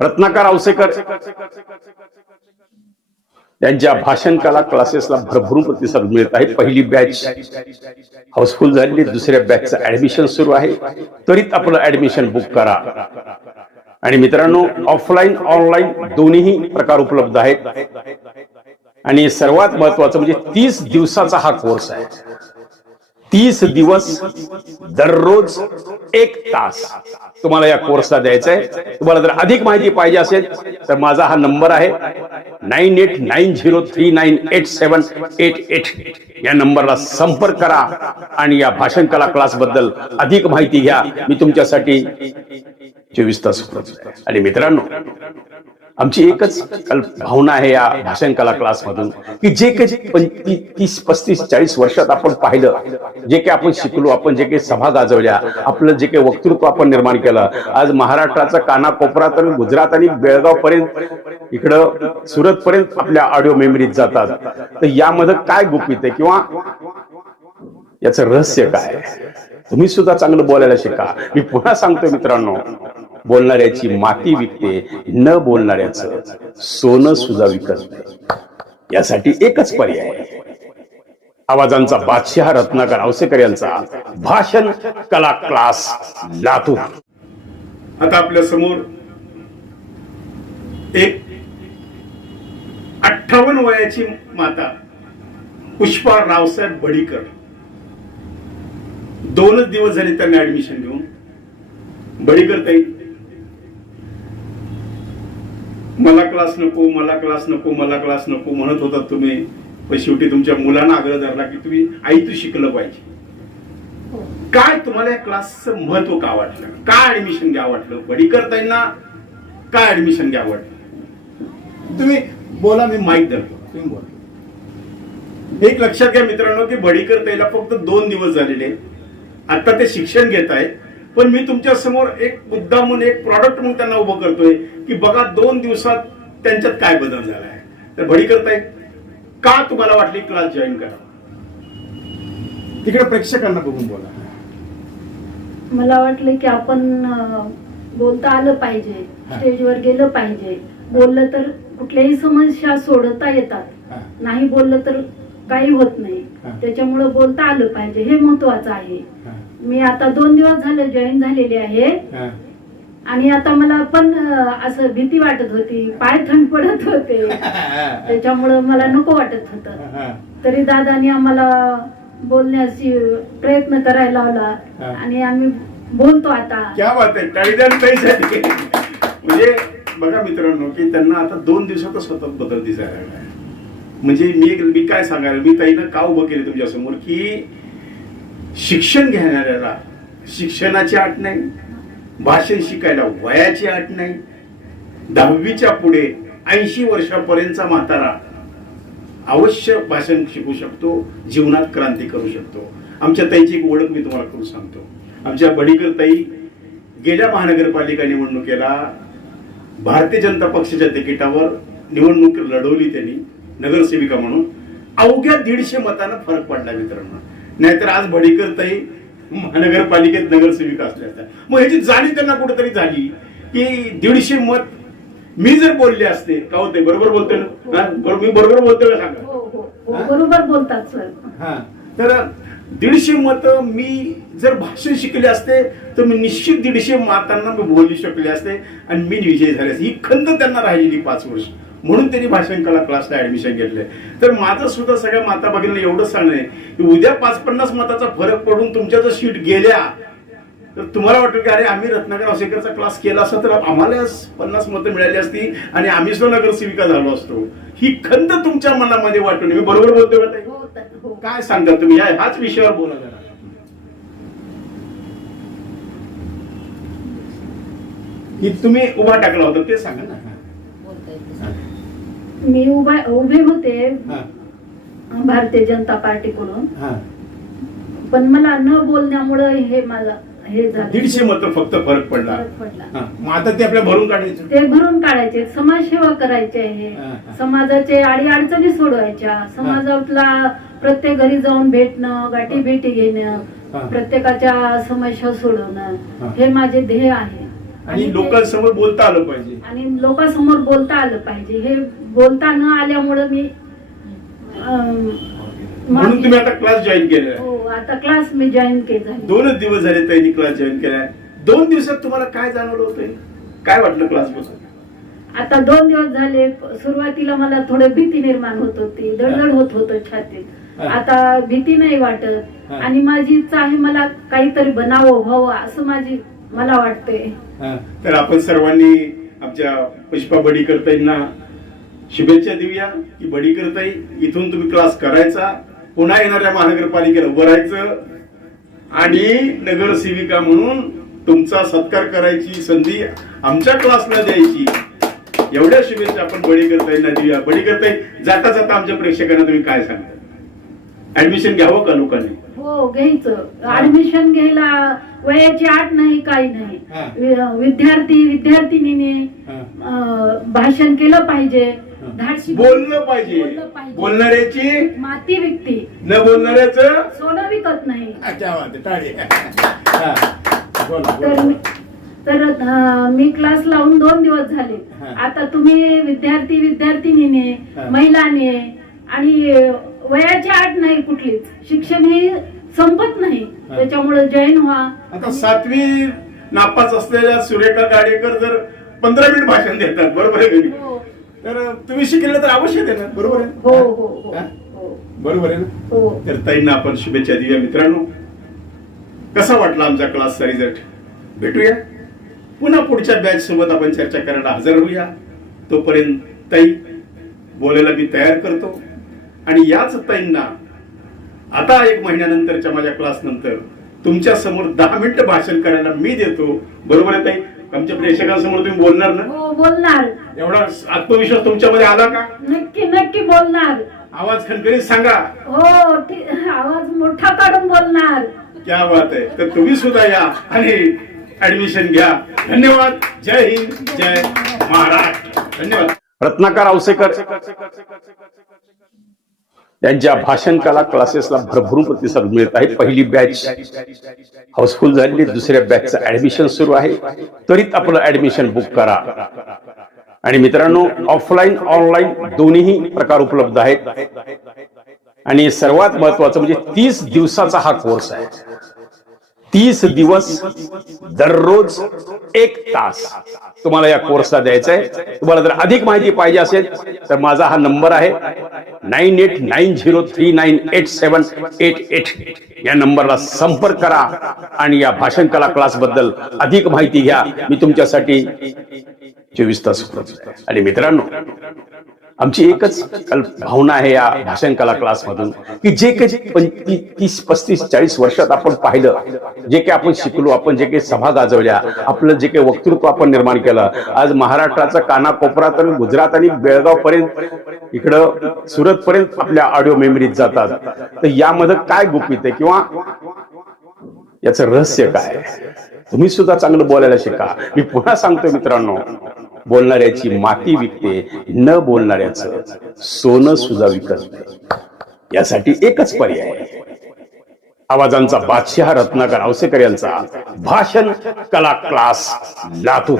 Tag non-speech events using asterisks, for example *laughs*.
रत्नाकर औसेकर त्यांच्या भाषण कला क्लासेसला भरभरून प्रतिसाद मिळत आहे पहिली बॅच हाऊसफुल झालेली दुसऱ्या बॅचचं ऍडमिशन सुरू आहे. त्वरित आपलं ऍडमिशन बुक करा. आणि मित्रांनो ऑफलाईन ऑनलाईन दोन्ही प्रकार उपलब्ध आहेत. आणि सर्वात महत्वाचं म्हणजे तीस दिवसाचा हा कोर्स आहे. तीस दिवस दररोज एक तास तुम्हाला या कोर्सला द्यायचा आहे. तुम्हाला जर अधिक माहिती पाहिजे असेल तर माझा हा नंबर आहे nine eight nine zero three nine eight seven eight eight या नंबरला संपर्क करा आणि या भाषण कला क्लासबद्दल अधिक माहिती घ्या. मी तुमच्यासाठी चोवीस तास आणि मित्रांनो आमची एकच भावना आहे या भाषण कला क्लास मधून की जे काही पंचवीस तीस पस्तीस चाळीस वर्षात आपण पाहिलं जे काही आपण शिकलो आपण जे काही सभा गाजवल्या आपलं जे काही वक्तृत्व आपण निर्माण केलं आज महाराष्ट्राचा कानाकोपरा तर गुजरात आणि बेळगाव पर्यंत इकडं सुरत पर्यंत आपल्या ऑडिओ मेमरीत जातात. तर यामध्ये काय गुपित आहे किंवा याचं रहस्य काय तुम्ही सुद्धा चांगलं बोलायला शिका. मी पुन्हा सांगतो मित्रांनो बोलणाऱ्याची माती विकते न बोलणाऱ्याचं सोनं सुद्धा विकत यासाठी एकच पर्याय आवाजांचा बादशाह रत्नाकर आवसेकर यांचा भाषण कला क्लास लातूर. आता आपल्यासमोर एक अठ्ठावन्न वयाची माता पुष्पा रावसाहेब बडीकर. दोनच दिवस झाले त्यांना ऍडमिशन घेऊन. बडीकर ताई मला क्लास नको मला क्लास नको मला क्लास नको म्हणत होतात तुम्ही. पण शेवटी तुमच्या मुलांना आग्रह धरला की तुम्ही आई तू शिकलं पाहिजे. काय तुम्हाला या क्लासचं महत्त्व का वाटलं? काय ऍडमिशन घ्या वाटलं? बडीकर करतायना? काय ऍडमिशन घ्या वाटलं? तुम्ही बोला मी माईक धरतो. तुम्ही बोला. एक लक्षात घ्या मित्रांनो की बडीकर करतायला फक्त दोन दिवस झालेले. आता ते शिक्षण घेत आहेत पण मी तुमच्यासमोर एक मुद्दा म्हणून एक प्रॉडक्ट म्हणून त्यांना उभं करतोय की बघा दोन दिवसात त्यांच्यात काय बदल झाला आहे तर बडीकर ताई का तुम्हाला वाटली क्लास जॉईन करा? तिकडे प्रेक्षकांना बघून बोला. मला वाटलं की आपण बोलता आलं पाहिजे. स्टेजवर गेलं पाहिजे. बोललं तर कुठल्याही समस्या सोडवता येतात. नाही बोललं तर काही होत नाही. त्याच्यामुळं बोलता आलं पाहिजे हे महत्वाचं आहे. मी आता दोन दिवस झाले जॉईन झालेले आहे. आणि आता मला पण अं, असं भीती वाटत होती. पाय थंड पडत होते. *laughs* त्याच्यामुळं मला नको वाटत होतं. तरी दादानी आम्हाला बोलण्याची प्रयत्न करायला हा. लावला आणि आम्ही बोलतो आता. क्या बात आहे. म्हणजे बघा मित्रांनो की त्यांना आता दोन दिवसातच सतत बदल दिसायला म्हणजे मी मी काय सांगायला मी ताईनं का उभं केलं तुमच्यासमोर की शिक्षण घेणाऱ्याला शिक्षणाची आठ नाही भाषण शिकायला वयाची आठ नाही. दहावीच्या पुढे ऐंशी वर्षापर्यंतचा म्हातारा अवश्य भाषण शिकू शकतो जीवनात क्रांती करू शकतो. आमच्या ताईची एक ओळख मी तुम्हाला करून सांगतो. आमच्या बडीकर ताई गेल्या महानगरपालिका निवडणुकीला भारतीय जनता पक्षाच्या तिकिटावर निवडणूक लढवली त्यांनी नगरसेविका म्हणून. अवघ्या दीडशे मतानं फरक पडला मित्रांनो. नाहीतर आज बडीकर ताई महानगरपालिकेत नगरसेविका असल्या असत्या. मग ह्याची जाणीव त्यांना कुठेतरी झाली की दीडशे मत मी जर बोलले असते का होते बरोबर बोलतोय ना? मी बरोबर बोलतोय का सांगा? हो हो. हो बरोबर बोलतात सर. हा. तर दीडशे मत मी जर भाषण शिकले असते तर मी निश्चित दीडशे मातांना मी बोलू शकले असते आणि मी विजयी झाले असते. ही खंत त्यांना राहिलेली पाच वर्ष. म्हणून त्यांनी भाषण कला क्लासला ऍडमिशन घेतलंय तर माझं सुद्धा सगळ्या माता भगिनीला एवढंच सांगणं आहे की उद्या पाच पन्नास मताचा फरक पडून तुमच्या जर सीट गेल्या तर तुम्हाला वाटेल की अरे आम्ही रत्नाकर औसेकरचा क्लास केला असता तर आम्हाला पन्नास मतं मिळाली असती आणि आम्ही सुद्धा नगरसेविका झालो असतो. ही खंत तुमच्या मनामध्ये वाटून मी बरोबर बोलतोय? हो हो. काय सांगता तुम्ही? हाच विषयावर बोला जरा. की तुम्ही उभा टाकला होता ते सांगा ना. मी उभा उभे होते हा, भारतीय जनता पार्टीकडून. हा. पण मला न बोलण्यामुळं हे मला हे झालं. दीडशे मत फक्त फरक पडला. फरक पडला. हा, मग आता ते आपल्या भरून काढायचं. ते भरून काढायचे. समाजसेवा करायची आहे हा, हा. समाजाचे अडी अडचणी सोडवायच्या समाजातला प्रत्येक घरी जाऊन भेटणं गाठी भेटी घेणं हा. प्रत्येकाच्या समस्या सोडवणं हा. हे माझे ध्येय आहे. आणि लोकांसमोर बोलता आलं पाहिजे. आणि लोकांसमोर बोलता आलं पाहिजे. हे बोलता न आल्यामुळं मी म्हणून तुम्ही आता क्लास जॉईन आहे हो आता क्लास मी जॉईन केला दोनच दिवस झाले त्यांनी क्लास जॉईन केलाय. दोन दिवसात तुम्हाला काय जाणवलं होतं? काय वाटलं क्लासबद्दल आता दोन दिवस झाले सुरुवातीला मला थोडं भीती निर्माण होत होती दडदड होत होतं छातीत. आता भीती नाही वाटत. आणि माझी इच्छा आहे मला काहीतरी बनावं व्हावं असं माझी मला वाटते तर आपण सर्वांनी आमच्या पुष्पा बडी करताईंना शुभेच्छा देऊया की बडी करताई इथून तुम्ही क्लास करायचा. पुन्हा येणाऱ्या महानगरपालिकेला उभं राहायचं. आणि नगरसेविका म्हणून तुमचा सत्कार करायची संधी आमच्या क्लासला द्यायची. एवढ्या शुभेच्छा आपण बडी करताईंना देऊया. बडी करताई जाता जाता आमच्या प्रेक्षकांना तुम्ही काय सांगता? ऍडमिशन घ्यावं का लोकांनी? हो घ्यायचं. ऍडमिशन घ्यायला वयाची आठ नाही काही नाही. विद्यार्थी विद्यार्थिनीने भाषण केलं पाहिजे. धाडशी बोललं पाहिजे. बोलणाऱ्याची माती विकती. न बोलणाऱ्याचं सोनं विकत नाही. तर तर मी क्लास लावून दोन दिवस झाले. आता तुम्ही विद्यार्थी विद्यार्थिनीने. महिलाने आणि वयाची आठ नाही कुठलीच. शिक्षण हे संपत नाही. हा. त्याच्यामुळे जॉईन व्हा. आता सातवी नापास असलेल्या सुरेखा गाडेकर जर पंधरा मिनिट भाषण देतात बरोबर आहे? हो. तर तुम्ही शिकले तर अवश्य देणार बरोबर आहे हो हो? हो हा? हो? बरोबर आहे ना? हो. तर ताईंना आपण शुभेच्छा देऊया. मित्रांनो कसा वाटला आमचा क्लासचा रिझल्ट भेटूया. पुन्हा पुढच्या बॅच सोबत आपण चर्चा करायला हजर होऊया. तोपर्यंत ताई बोलायला मी तयार करतो. आणि याच ताईंना आता एक महिन्यानंतरच्या माझ्या क्लास नंतर तुमच्यासमोर दहा मिनिटं भाषण करायला मी देतो. बरोबर आहे ताई? आमच्या प्रेक्षकांसमोर तुम्ही बोलणार ना? हो बोलणार. एवढा आत्मविश्वास तुमच्यामध्ये आला का? नक्की नक्की बोलणार. आवाज खणखणीत सांगा. हो आवाज मोठा काढून बोलणार. क्या बात आहे. तर तुम्ही सुद्धा या आणि ऍडमिशन घ्या. धन्यवाद. जय हिंद. जय महाराष्ट्र. धन्यवाद. रत्नाकर औसेकर त्यांच्या भाषण कला क्लासेसला भरभरून प्रतिसाद मिळत आहे. पहिली बॅच हाऊसफुल झालेली दुसऱ्या बॅचचं ऍडमिशन सुरू आहे. त्वरित आपलं ऍडमिशन बुक करा. आणि मित्रांनो ऑफलाईन ऑनलाईन दोन्ही प्रकार उपलब्ध आहेत. आणि सर्वात महत्वाचं म्हणजे तीस दिवसाचा हा कोर्स आहे. तीस दिवस दररोज एक तास. तुम्हाला या कोर्सला द्यायचा आहे तुम्हाला जर अधिक माहिती पाहिजे असेल तर माझा हा नंबर आहे nine eight nine zero three nine eight seven eight eight या नंबरला संपर्क करा आणि या भाषण कला क्लासबद्दल अधिक माहिती घ्या. मी तुमच्यासाठी चोवीस तास आणि मित्रांनो आमची एकच भावना आहे या भाषण कला क्लासमधून की जे काही पंचवीस तीस पस्तीस चाळीस वर्षात आपण पाहिलं जे काही आपण शिकलो आपण जे काही सभा गाजवल्या आपलं जे काही वक्तृत्व आपण निर्माण केलं आज महाराष्ट्राचा कानाकोपरा तर गुजरात आणि बेळगाव पर्यंत इकडं सुरत पर्यंत आपल्या ऑडिओ मेमरीत जातात. तर यामध्ये काय गुपित आहे किंवा याचं रहस्य काय तुम्ही सुद्धा चांगलं बोलायला शिका. मी पुन्हा सांगतो मित्रांनो बोलणाऱ्याची माती विकते न बोलणाऱ्याचं सोनं सुद्धा विकत यासाठी एकच पर्याय आवाजांचा बादशाह रत्नाकर औसेकर यांचा भाषण कला क्लास लातूर.